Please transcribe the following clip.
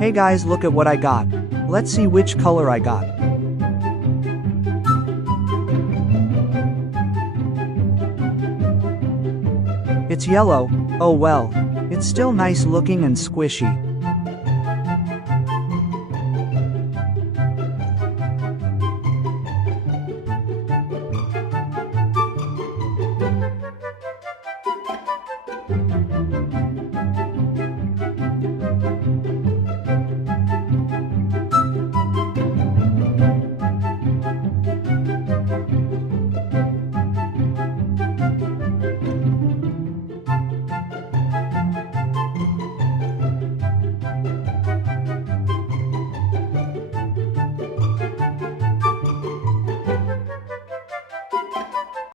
Hey guys, look at what I got. Let's see which color I got. It's yellow. Oh well. It's still nice looking and squishy.